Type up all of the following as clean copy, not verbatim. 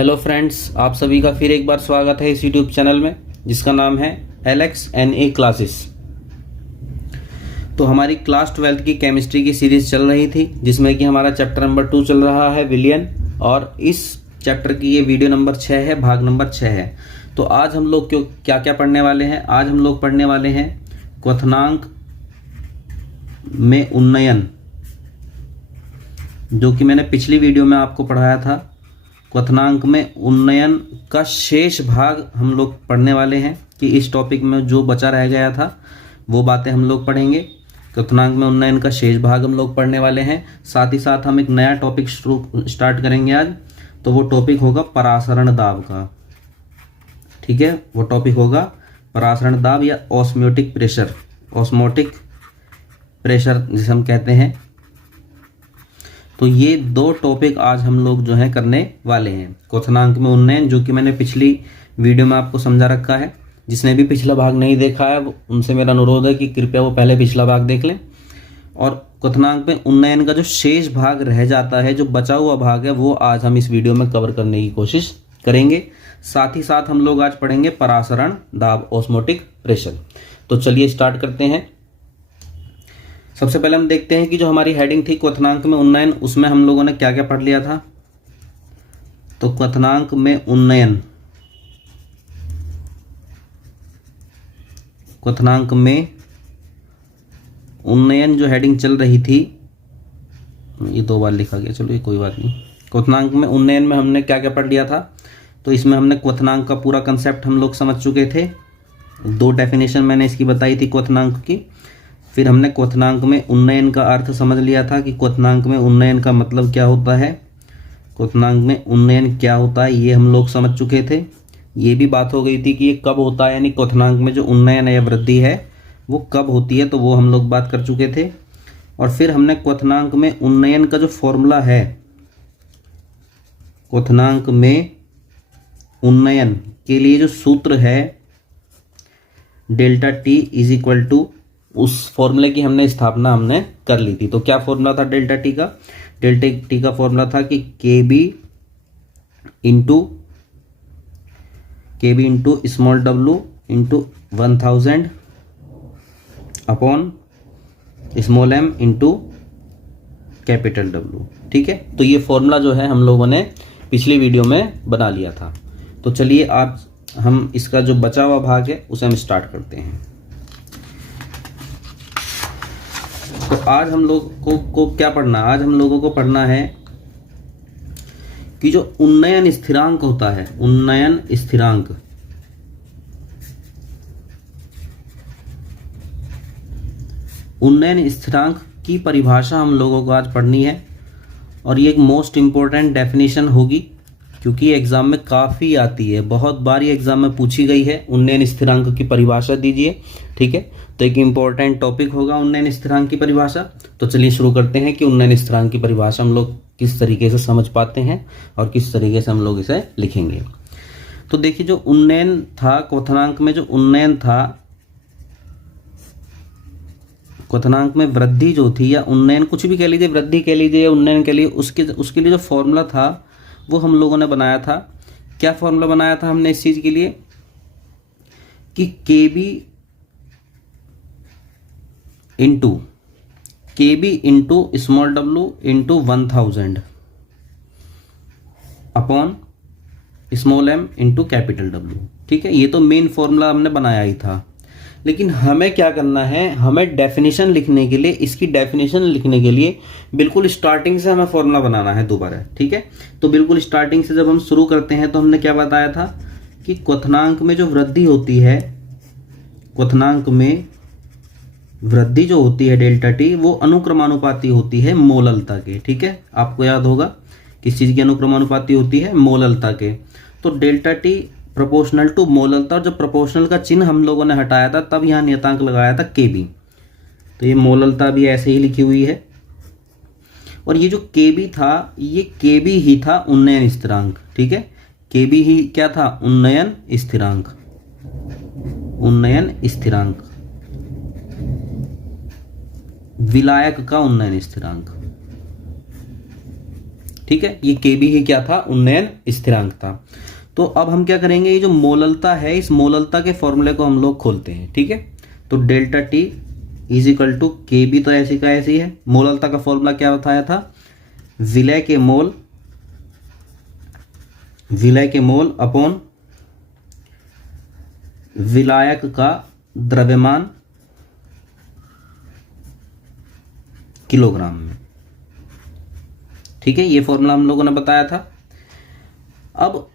Hello friends, आप सभी का फिर एक बार स्वागत है इस यूट्यूब चैनल में जिसका नाम है LXNA क्लासेस। तो हमारी क्लास 12th की केमिस्ट्री की सीरीज चल रही थी जिसमें कि हमारा चैप्टर नंबर 2 चल रहा है विलियन, और इस चैप्टर की ये वीडियो नंबर 6 है, भाग नंबर 6 है। तो आज हम लोग क्या क्या पढ़ने वाले हैं? आज हम लोग पढ़ने वाले हैं क्वथनांक में उन्नयन, जो कि मैंने पिछली वीडियो में आपको पढ़ाया था। क्वथनांक में उन्नयन का शेष भाग हम लोग पढ़ने वाले हैं कि इस टॉपिक में जो बचा रह गया था वो बातें हम लोग पढ़ेंगे। क्वथनांक में उन्नयन का शेष भाग हम लोग पढ़ने वाले हैं। साथ ही साथ हम एक नया टॉपिक स्टार्ट करेंगे आज। तो वो टॉपिक होगा परासरण दाब का। ठीक है, वो टॉपिक होगा परासरण दाब या ऑस्मोटिक प्रेशर, ऑस्मोटिक प्रेशर जिसे हम कहते हैं। तो ये दो टॉपिक आज हम लोग जो है करने वाले हैं। क्वथनांक में उन्नयन, जो कि मैंने पिछली वीडियो में आपको समझा रखा है। जिसने भी पिछला भाग नहीं देखा है उनसे मेरा अनुरोध है कि कृपया वो पहले पिछला भाग देख लें। और क्वथनांक में उन्नयन का जो शेष भाग रह जाता है, जो बचा हुआ भाग है, वो आज हम इस वीडियो में कवर करने की कोशिश करेंगे। साथ ही साथ हम लोग आज पढ़ेंगे परासरण दाब, ऑस्मोटिक प्रेशर। तो चलिए स्टार्ट करते हैं। सबसे पहले हम देखते हैं कि जो हमारी हेडिंग थी क्वथनांक में उन्नयन, उसमें हम लोगों ने क्या क्या पढ़ लिया था। तो क्वथनांक में उन्नयन, क्वथनांक में उन्नयन जो हेडिंग चल रही थी, ये दो बार लिखा गया, चलो ये कोई बात नहीं। क्वथनांक में उन्नयन में हमने क्या क्या पढ़ लिया था। तो इसमें हमने क्वथनांक का पूरा कंसेप्ट हम लोग समझ चुके थे। दो डेफिनेशन मैंने इसकी बताई थी क्वथनांक की। फिर हमने क्वथनांक में उन्नयन का अर्थ समझ लिया था कि क्वथनांक में उन्नयन का मतलब क्या होता है, क्वथनांक में उन्नयन क्या होता है, ये हम लोग समझ चुके थे। ये भी बात हो गई थी कि ये कब होता है, यानी क्वथनांक में जो उन्नयन या वृद्धि है वो कब होती है, तो वो हम लोग बात कर चुके थे। और फिर हमने क्वथनांक में उन्नयन का जो फॉर्मूला है, क्वथनांक में उन्नयन के लिए जो सूत्र है delta T is equal to, उस फॉर्मूले की हमने स्थापना कर ली थी। तो क्या फॉर्मूला था डेल्टा टी का? डेल्टा टी का फॉर्मूला था कि KB into small w into 1000 upon small m into capital W। ठीक है, तो ये फॉर्मूला जो है हम लोगों ने पिछली वीडियो में बना लिया था। तो चलिए आज हम इसका जो बचा हुआ भाग है उसे हम स्टार्ट करते हैं। तो आज हम लोग को क्या पढ़ना है? आज हम लोगों को पढ़ना है कि जो उन्नयन स्थिरांक होता है, उन्नयन स्थिरांक, उन्नयन स्थिरांक की परिभाषा हम लोगों को आज पढ़नी है। और ये एक मोस्ट इंपॉर्टेंट डेफिनेशन होगी क्योंकि एग्जाम में काफ़ी आती है, बहुत बार ये एग्जाम में पूछी गई है। उन्नयन स्थिरांक की परिभाषा दीजिए। ठीक है, तो एक इम्पोर्टेंट टॉपिक होगा उन्नयन स्थिरांक की परिभाषा। तो चलिए शुरू करते हैं कि उन्नयन स्थिरांक की परिभाषा हम लोग किस तरीके से समझ पाते हैं और किस तरीके से हम लोग इसे लिखेंगे। तो देखिए, जो उन्नयन था क्वथनांक में, जो उन्नयन था क्वथनांक में वृद्धि जो थी, या उन्नयन कुछ भी कह लीजिए, वृद्धि कह लीजिए या उन्नयन कह लीजिए, उसके लिए जो फॉर्मूला था वो हम लोगों ने बनाया था। क्या फॉर्मूला बनाया था हमने इस चीज़ के लिए कि KB into small w into 1000 upon small m into capital W। ठीक है, ये तो मेन फॉर्मूला हमने बनाया ही था। लेकिन हमें क्या करना है, हमें डेफिनेशन लिखने के लिए, इसकी डेफिनेशन लिखने के लिए बिल्कुल स्टार्टिंग से हमें फॉर्मूला बनाना है दोबारा। ठीक है, तो बिल्कुल स्टार्टिंग से जब हम शुरू करते हैं तो हमने क्या बताया था कि क्वथनांक में जो वृद्धि होती है, क्वथनांक में वृद्धि जो होती है डेल्टा टी, वो अनुक्रमानुपाती होती है मोललता के। ठीक है, आपको याद होगा किस चीज़ की अनुक्रमानुपाती होती है? मोललता के। तो डेल्टा टी प्रोपोर्शनल टू मोललता, और जब प्रोपोर्शनल का चिन्ह हम लोगों ने हटाया था तब यहाँ नियतांक लगाया था KB। तो ये मोललता भी ऐसे ही लिखी हुई है। और ये जो KB था, ये KB ही था उन्नयन स्थिरांक। ठीक है, KB ही क्या था? उन्नयन स्थिरांक, उन्नयन स्थिरांक, विलायक का उन्नयन स्थिरांक। ठीक है, ये Kb ही क्या था, उन्नयन स्थिरांक था। तो अब हम क्या करेंगे, ये जो मोललता है, इस मोललता के फॉर्मूले को हम लोग खोलते हैं। ठीक है, तो delta T is equal to Kb, तो ऐसी का ऐसी है। मोललता का फॉर्मूला क्या बताया था, विलय के मोल अपॉन विलायक का द्रव्यमान किलोग्राम में। ठीक है, ये फॉर्मूला हम लोगों ने बताया था। अब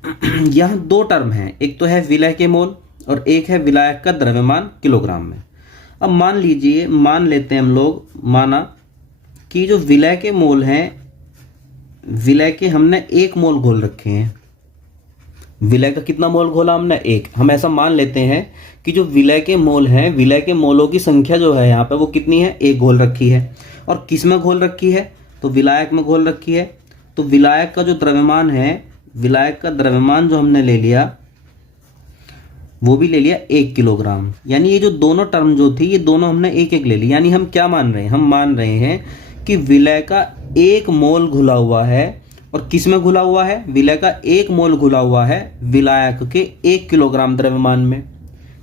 यहां दो टर्म हैं, एक तो है विलय के मोल और एक है विलायक का द्रव्यमान किलोग्राम में। अब मान लीजिए, मान लेते हैं हम लोग, माना कि जो विलय के मोल हैं, विलय के हमने 1 मोल घोल रखे हैं। विलय का कितना मोल घोला हमने, 1। हम ऐसा मान लेते हैं कि जो विलय के मोल हैं, विलय के मोलों की संख्या जो है यहाँ पे वो कितनी है, 1 घोल रखी है। और किस में घोल रखी है, तो विलायक में घोल रखी है। तो विलायक का जो द्रव्यमान है, विलायक का द्रव्यमान जो हमने ले लिया, वो भी ले लिया 1 किलोग्राम। यानी ये जो दोनों टर्म जो थी, ये दोनों हमने 1-1 ले ली। यानी हम क्या मान रहे हैं, हम मान रहे हैं कि विलय का 1 मोल घुला हुआ है। और किस में घुला हुआ है, विलय का 1 मोल घुला हुआ है विलायक के 1 किलोग्राम द्रव्यमान में।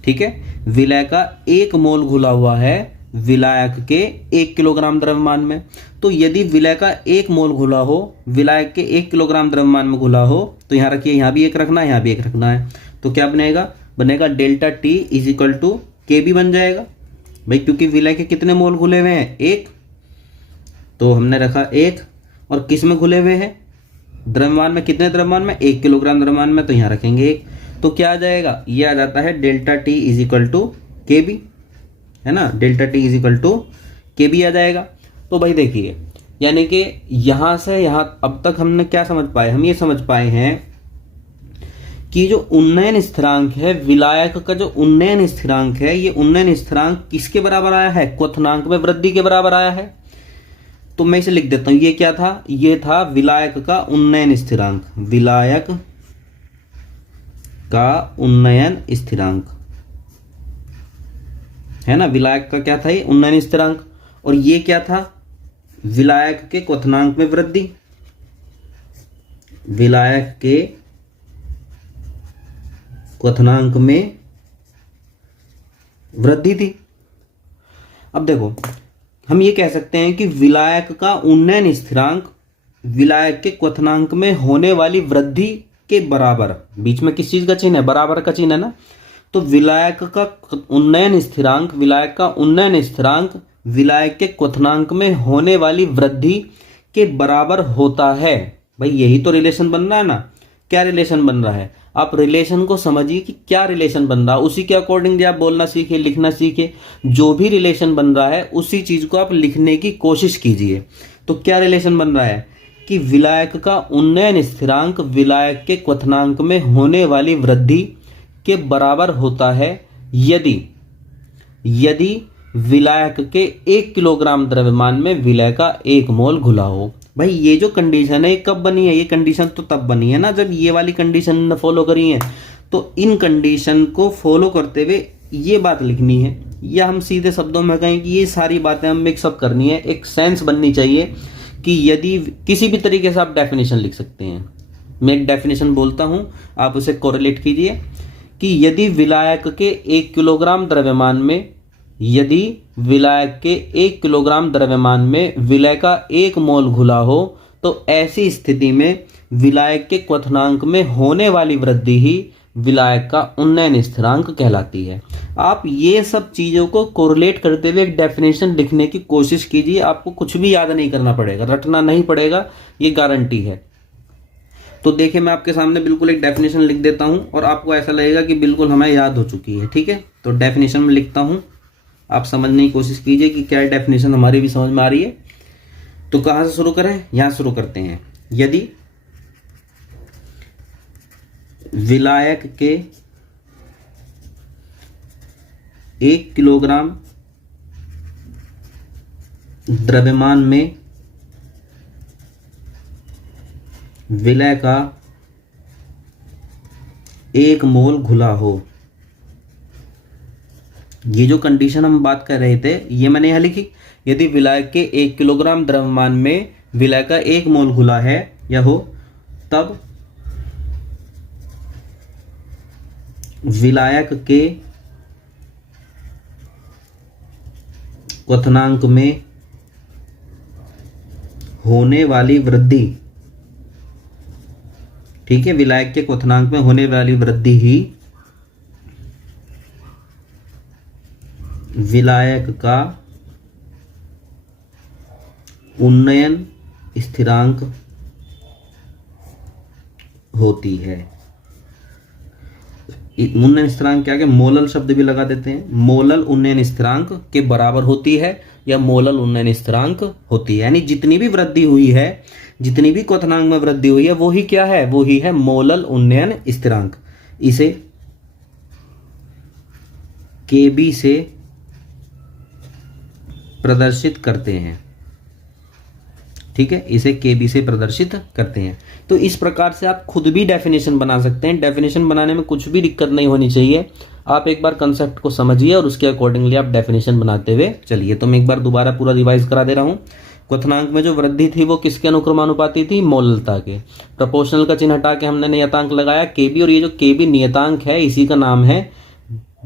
ठीक है, विलय का 1 मोल घुला हुआ है विलायक के 1 किलोग्राम द्रव्यमान में। तो यदि विलय का 1 मोल घुला हो विलायक के 1 किलोग्राम द्रव्यमान में घुला हो, तो यहाँ रखिए, यहाँ भी 1 रखना है, यहाँ भी 1 रखना है। तो क्या बनेगा delta T is equal to Kb बन जाएगा भाई, क्योंकि विलय के कितने मोल घुले हुए हैं, 1। तो हमने रखा 1। और किस में घुले हुए हैं, द्रव्यमान में, कितने द्रव्यमान में, 1 किलोग्राम द्रव्यमान में। तो यहाँ रखेंगे 1। तो क्या आ जाएगा, ये आ जाता है delta T is equal to Kb, है ना, delta T is equal to Kb आ जाएगा। तो भाई देखिए, यानी कि यहाँ से यहाँ अब तक हमने क्या समझ पाए, हम ये समझ पाए हैं कि जो उन्नयन स्थिरांक है, विलायक का जो उन्नयन स्थिरांक है, ये उन्नयन स्थिरांक किसके बराबर आया है, क्वथनांक में वृद्धि के बराबर आया है। तो मैं इसे लिख देता हूं, ये क्या था, ये था विलायक का उन्नयन स्थिरांक, विलायक का उन्नयन स्थिरांक, है ना। विलायक का क्या था, ये उन्नयन स्थिरांक। और ये क्या था, विलायक के क्वथनांक में वृद्धि, विलायक के क्वथनांक में वृद्धि थी। अब देखो, हम ये कह सकते हैं कि विलायक का उन्नयन स्थिरांक विलायक के क्वथनांक में होने वाली वृद्धि के बराबर, बीच में किस चीज का चिन्ह है, बराबर का चिन्ह है ना। तो विलायक का उन्नयन स्थिरांक, विलायक का उन्नयन स्थिरांक विलायक के क्वथनांक में होने वाली वृद्धि के बराबर होता है। भाई यही तो रिलेशन बन रहा है ना। क्या रिलेशन बन रहा है, आप रिलेशन को समझिए कि क्या रिलेशन बन रहा है, उसी के अकॉर्डिंगली आप बोलना सीखे, लिखना सीखे। जो भी रिलेशन बन रहा है उसी चीज को आप लिखने की कोशिश कीजिए। तो क्या रिलेशन बन रहा है कि विलायक का उन्नयन स्थिरांक विलायक के क्वथनांक में होने वाली वृद्धि के बराबर होता है यदि विलायक के 1 किलोग्राम द्रव्यमान में विलय का 1 मोल घुला हो। भाई ये जो कंडीशन है ये कब बनी है, ये कंडीशन तो तब बनी है ना जब ये वाली कंडीशन फॉलो करी है। तो इन कंडीशन को फॉलो करते हुए ये बात लिखनी है, या हम सीधे शब्दों में कहें कि ये सारी बातें हम मिक्सअप करनी है। एक सेंस बननी चाहिए कि यदि किसी भी तरीके से आप डेफिनेशन लिख सकते हैं। मैं एक डेफिनेशन बोलता हूं, आप उसे कोरिलेट कीजिए कि यदि विलायक के 1 किलोग्राम द्रव्यमान में, यदि विलायक के 1 किलोग्राम द्रव्यमान में विलय का 1 मोल घुला हो, तो ऐसी स्थिति में विलायक के क्वथनांक में होने वाली वृद्धि ही विलायक का उन्नयन स्थिरांक कहलाती है। आप ये सब चीजों को कोरिलेट करते हुए एक डेफिनेशन लिखने की कोशिश कीजिए। आपको कुछ भी याद नहीं करना पड़ेगा, रटना नहीं पड़ेगा, ये गारंटी है। तो देखिए, मैं आपके सामने बिल्कुल एक डेफिनेशन लिख देता हूं और आपको ऐसा लगेगा कि बिल्कुल हमें याद हो चुकी है। ठीक है, तो डेफिनेशन में लिखता हूं, आप समझने की कोशिश कीजिए कि क्या डेफिनेशन हमारी भी समझ में आ रही है। तो कहां से शुरू करें, यहां शुरू करते हैं। यदि विलायक के 1 किलोग्राम द्रव्यमान में विलय का 1 मोल घुला हो, ये जो कंडीशन हम बात कर रहे थे ये मैंने यहां लिखी। यदि विलायक के 1 किलोग्राम द्रव्यमान में विलय का 1 मोल घुला है या हो, तब विलायक के क्वथनांक में होने वाली वृद्धि, ठीक है, विलायक के क्वथनांक में होने वाली वृद्धि ही विलायक का उन्नयन स्थिरांक होती है। उन्नयन स्थिरांक क्या है, मोलल शब्द भी लगा देते हैं, मोलल उन्नयन स्थिरांक के बराबर होती है या मोलल उन्नयन स्थिरांक होती है। यानी जितनी भी वृद्धि हुई है, जितनी भी क्वथनांक में वृद्धि हुई है, वो ही क्या है, वो ही है मोलल उन्नयन स्थिरांक। इसे केबी से प्रदर्शित करते हैं, ठीक है, इसे केबी से प्रदर्शित करते हैं। तो इस प्रकार से आप खुद भी डेफिनेशन बना सकते हैं। डेफिनेशन बनाने में कुछ भी दिक्कत नहीं होनी चाहिए। आप एक बार कंसेप्ट को समझिए और उसके अकॉर्डिंगली आप डेफिनेशन बनाते हुए चलिए। तो मैं एक बार दोबारा पूरा रिवाइज करा दे रहा हूं। क्वथनांक में जो वृद्धि थी वो किसके अनुक्रमानुपाती थी, मोललता के। प्रोपोर्शनल का चिन्ह हटा के हमने नियतांक लगाया केबी, और ये जो केबी नियतांक है इसी का नाम है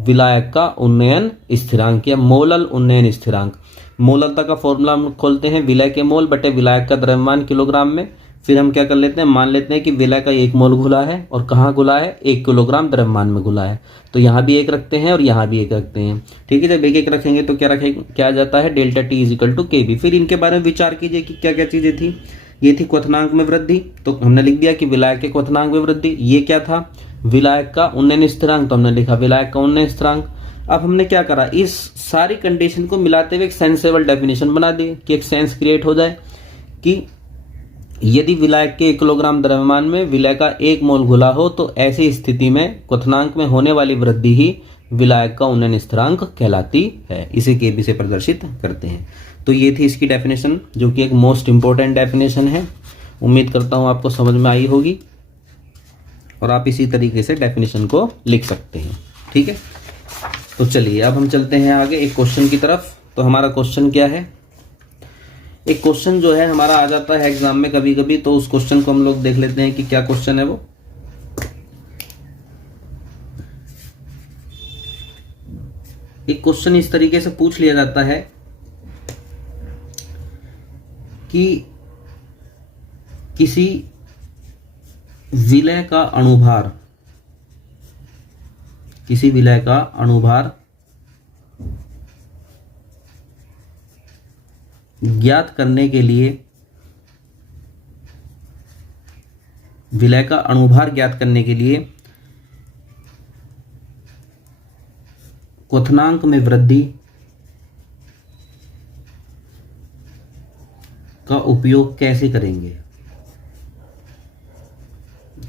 विलायक का उन्नयन स्थिरांक या मोलल उन्नयन स्थिरांक। मोललता का फॉर्मूला हम खोलते हैं, विलय के मोल बटे विलायक का द्रव्यमान किलोग्राम में। फिर हम क्या कर लेते हैं, मान लेते हैं कि विलय का 1 मोल घुला है और कहाँ घुला है, 1 किलोग्राम द्रव्यमान में घुला है। तो यहाँ भी 1 रखते हैं और यहाँ भी 1 रखते हैं, ठीक है। जब 1 रखेंगे तो क्या आ जाता है, delta T is equal to केबी। फिर इनके बारे में विचार कीजिए कि क्या क्या चीजें थी। ये थी क्वथनांक में वृद्धि, तो हमने लिख दिया कि विलायक के क्वथनांक में वृद्धि। ये क्या था, विलायक का उन्नयन स्थिरांक, तो हमने लिखा विलायक का उन्नयन स्थिरांक। अब हमने क्या करा, इस सारी कंडीशन को मिलाते हुए एक सेंसेबल डेफिनेशन बना दी कि एक सेंस क्रिएट हो जाए कि यदि विलायक के 1 किलोग्राम द्रव्यमान में विलय का 1 मोल घुला हो तो ऐसी स्थिति में क्वथनांक में होने वाली वृद्धि ही विलायक का उन्नयन स्थिरांक कहलाती है। इसे केबी से प्रदर्शित करते हैं। तो ये थी इसकी डेफिनेशन, जो कि एक मोस्ट इंपॉर्टेंट डेफिनेशन है। उम्मीद करता हूं आपको समझ में आई होगी और आप इसी तरीके से डेफिनेशन को लिख सकते हैं, ठीक है। तो चलिए अब हम चलते हैं आगे एक क्वेश्चन की तरफ। तो हमारा क्वेश्चन क्या है, एक क्वेश्चन जो है हमारा आ जाता है एग्जाम में कभी कभी, तो उस क्वेश्चन को हम लोग देख लेते हैं कि क्या क्वेश्चन है वो। एक क्वेश्चन इस तरीके से पूछ लिया जाता है कि किसी विलय का अणुभार, किसी विलय का अणुभार ज्ञात करने के लिए, विलय का अणुभार ज्ञात करने के लिए क्वथनांक में वृद्धि का उपयोग कैसे करेंगे,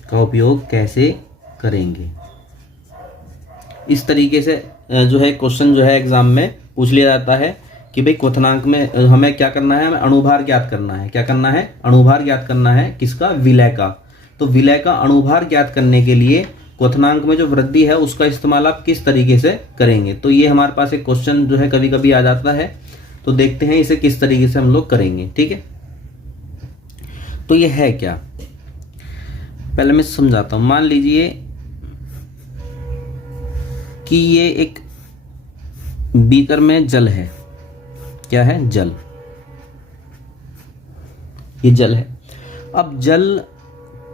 का उपयोग कैसे करेंगे। इस तरीके से जो है क्वेश्चन जो है एग्जाम में पूछ लिया जाता है कि भाई क्वथनांक में हमें क्या करना है, हमें अणुभार ज्ञात करना है। क्या करना है, अणुभार ज्ञात करना है, किसका, विलय का। तो विलय का अणुभार ज्ञात करने के लिए क्वथनांक में जो वृद्धि है उसका इस्तेमाल आप किस तरीके से करेंगे। तो ये हमारे पास एक क्वेश्चन जो है कभी कभी आ जाता है, तो देखते हैं इसे किस तरीके से हम लोग करेंगे, ठीक है। तो ये है क्या, पहले मैं समझाता हूं। मान लीजिए कि ये एक बीकर में जल है, क्या है, जल, ये जल है। अब जल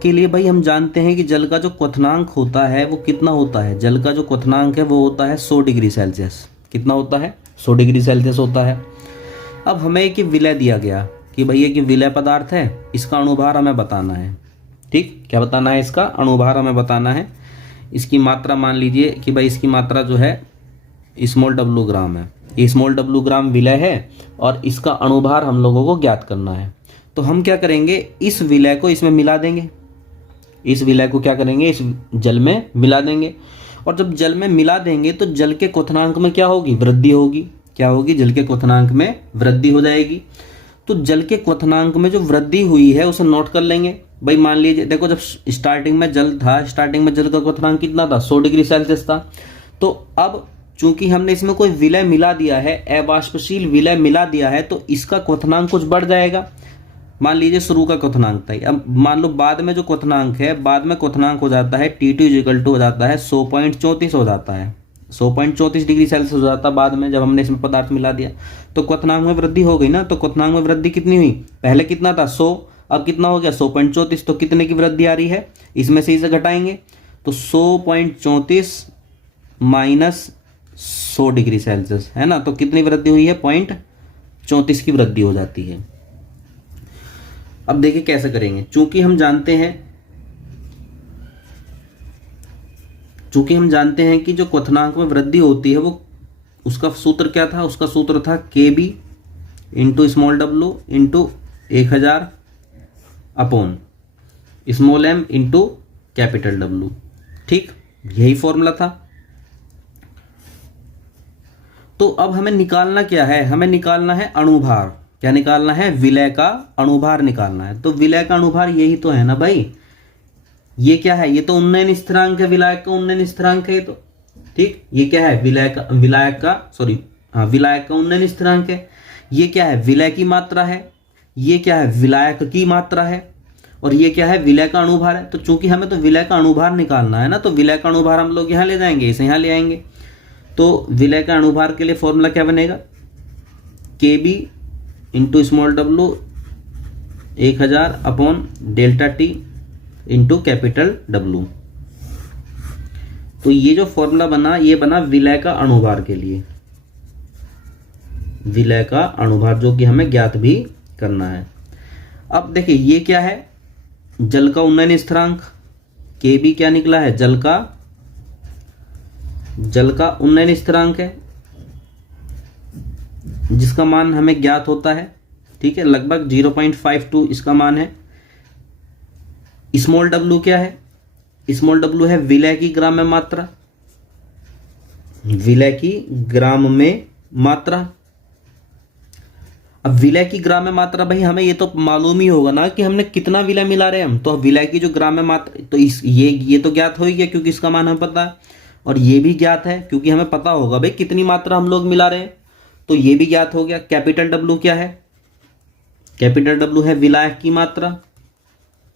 के लिए भाई हम जानते हैं कि जल का जो क्वथनांक होता है वो कितना होता है, जल का जो क्वथनांक है वो होता है 100 डिग्री सेल्सियस। कितना होता है, 100 डिग्री सेल्सियस होता है। अब हमें एक विलय दिया गया कि भाई ये कि विलय पदार्थ है, इसका अणुभार हमें बताना है, ठीक, क्या बताना है, इसका अणुभार हमें बताना है। इसकी मात्रा मान लीजिए कि भाई इसकी मात्रा जो है स्मॉल w ग्राम है, ये स्मॉल w ग्राम विलय है और इसका अणुभार हम लोगों को ज्ञात करना है। तो हम क्या करेंगे, इस विलय को इसमें मिला देंगे, इस विलय को क्या करेंगे, इस जल में मिला देंगे। और जब जल में मिला देंगे तो जल के क्वथनांक में क्या होगी, वृद्धि होगी। क्या होगी, जल के क्वथनांक में वृद्धि हो जाएगी। तो जल के क्वथनांक में जो वृद्धि हुई है उसे नोट कर लेंगे। भाई मान लीजिए, देखो जब स्टार्टिंग में जल था, स्टार्टिंग में जल का क्वथनांक कितना था, 100 डिग्री सेल्सियस था। तो अब चूंकि हमने इसमें कोई विलय मिला दिया है, अवाष्पशील विलय मिला दिया है, तो इसका क्वथनांक कुछ बढ़ जाएगा। मान लीजिए शुरू का क्वथनांक था, अब मान लो बाद में जो क्वथनांक है, बाद में क्वथनांक हो जाता है T2 इक्वल टू हो जाता है 100.34 हो जाता है, 100.34 डिग्री सेल्सियस हो जाता है बाद में, जब हमने इसमें पदार्थ मिला दिया तो क्वथनांक में वृद्धि हो गई ना। तो क्वथनांक में वृद्धि कितनी हुई, पहले कितना था 100, अब कितना हो गया 100.34, तो कितने की वृद्धि आ रही है, इसमें से इसे घटाएंगे तो 100.34 माइनस 100 डिग्री सेल्सियस है ना, तो कितनी वृद्धि हुई है 0.34 की वृद्धि हो जाती है। अब देखिए कैसे करेंगे, चूंकि हम जानते हैं कि जो क्वथनांक में वृद्धि होती है वो, उसका सूत्र क्या था, उसका सूत्र था KB into small w into 1000 upon small m into capital W, ठीक, यही फॉर्मूला था। तो अब हमें निकालना क्या है, हमें निकालना है अणुभार। क्या निकालना है, विलय का अणुभार निकालना है। तो विलय का अणुभार यही तो है ना भाई, ये क्या है, ये तो उन्नयन स्थिरांक है, विलायक का उन्नयन स्थिरांक है, तो ठीक, ये क्या है, विलायक का उन्नयन स्थिरांक है। ये क्या है, विलय की मात्रा है, ये क्या है, विलायक की मात्रा है, और ये क्या है, विलय का अणुभार है। तो चूंकि हमें तो विलय का अणुभार निकालना है ना, तो विलय का अणुभार हम लोग यहाँ ले जाएंगे, इसे यहाँ ले आएंगे। तो विलय का अणुभार के लिए फॉर्मूला क्या बनेगा, KB into small w 1000 upon delta T into capital W। तो ये जो फॉर्मूला बना, ये बना विलय का अणुभार के लिए, विलय का अणुभार जो कि हमें ज्ञात भी करना है। अब देखिए ये क्या है, जल का उन्नयन स्थिरांक, KB क्या निकला है, जल का उन्नयन स्थिरांक है, जिसका मान हमें ज्ञात होता है, ठीक है, लगभग 0.52 इसका मान है। स्मॉल w क्या है, स्मॉल w है विलय की ग्राम में मात्रा, विलय की ग्राम में मात्रा। अब विलय की ग्राम में मात्रा, भाई हमें ये तो मालूम ही होगा ना कि हमने कितना विलय मिला रहे हैं हम, तो विलय की जो ग्राम में मात्रा, तो ये तो ज्ञात हो ही गया क्योंकि इसका मान हमें पता है, और ये भी ज्ञात है क्योंकि हमें पता होगा भाई कितनी मात्रा हम लोग मिला रहे हैं, तो ये भी ज्ञात हो गया। कैपिटल W क्या है, कैपिटल W है विलायक की मात्रा,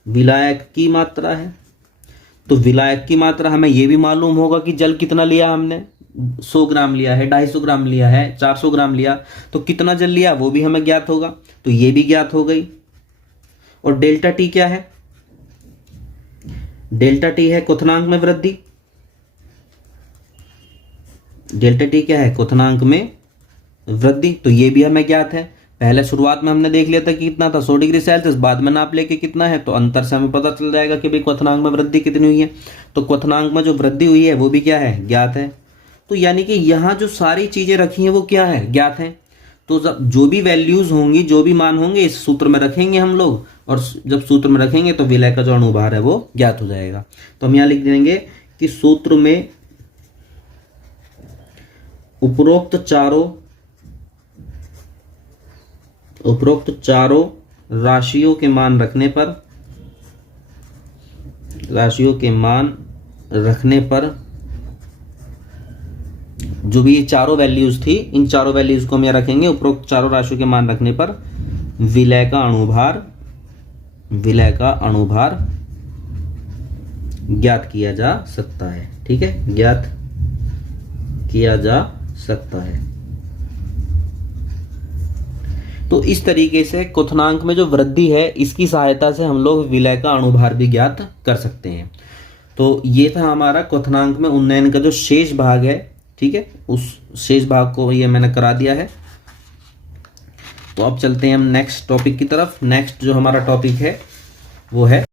विलायक की मात्रा है। तो विलायक की मात्रा हमें ये भी मालूम होगा कि जल कितना लिया हमने, 100 ग्राम लिया है, 250 ग्राम लिया है, 400 ग्राम लिया, तो कितना जल लिया वो भी हमें ज्ञात होगा, तो ये भी ज्ञात हो गई। और डेल्टा T क्या है, डेल्टा T है क्वथनांक में वृद्धि, डेल्टा T क्या है, क्वथनांक में वृद्धि, तो ये भी हमें ज्ञात है। पहले शुरुआत में हमने देख लिया था कि कितना था 100 डिग्री सेल्सियस, बाद में नाप लेके कितना है, तो अंतर से हमें पता चल जाएगा कि भाई क्वथनांक में वृद्धि कितनी हुई है। तो क्वथनांक में जो वृद्धि हुई है वो भी क्या है, ज्ञात है। तो यानी कि यहाँ जो सारी चीजें रखी हैं वो क्या है, ज्ञात है। तो जो भी वैल्यूज होंगी, जो भी मान होंगे, इस सूत्र में रखेंगे हम लोग, और जब सूत्र में रखेंगे तो विलय का जो अणुभार है वो ज्ञात हो जाएगा। तो हम यहाँ लिख देंगे कि सूत्र में उपरोक्त चारों राशियों के मान रखने पर जो भी ये चारों वैल्यूज थी, इन चारों वैल्यूज को हम यहाँ रखेंगे। उपरोक्त चारों राशियों के मान रखने पर विलय का अणुभार ज्ञात किया जा सकता है, ठीक है, ज्ञात किया जा सकता है। तो इस तरीके से क्वथनांक में जो वृद्धि है, इसकी सहायता से हम लोग विलय का अणुभार भी ज्ञात कर सकते हैं। तो ये था हमारा क्वथनांक में उन्नयन का जो शेष भाग है, ठीक है, उस शेष भाग को ये मैंने करा दिया है। तो अब चलते हैं हम नेक्स्ट टॉपिक की तरफ। नेक्स्ट जो हमारा टॉपिक है वो है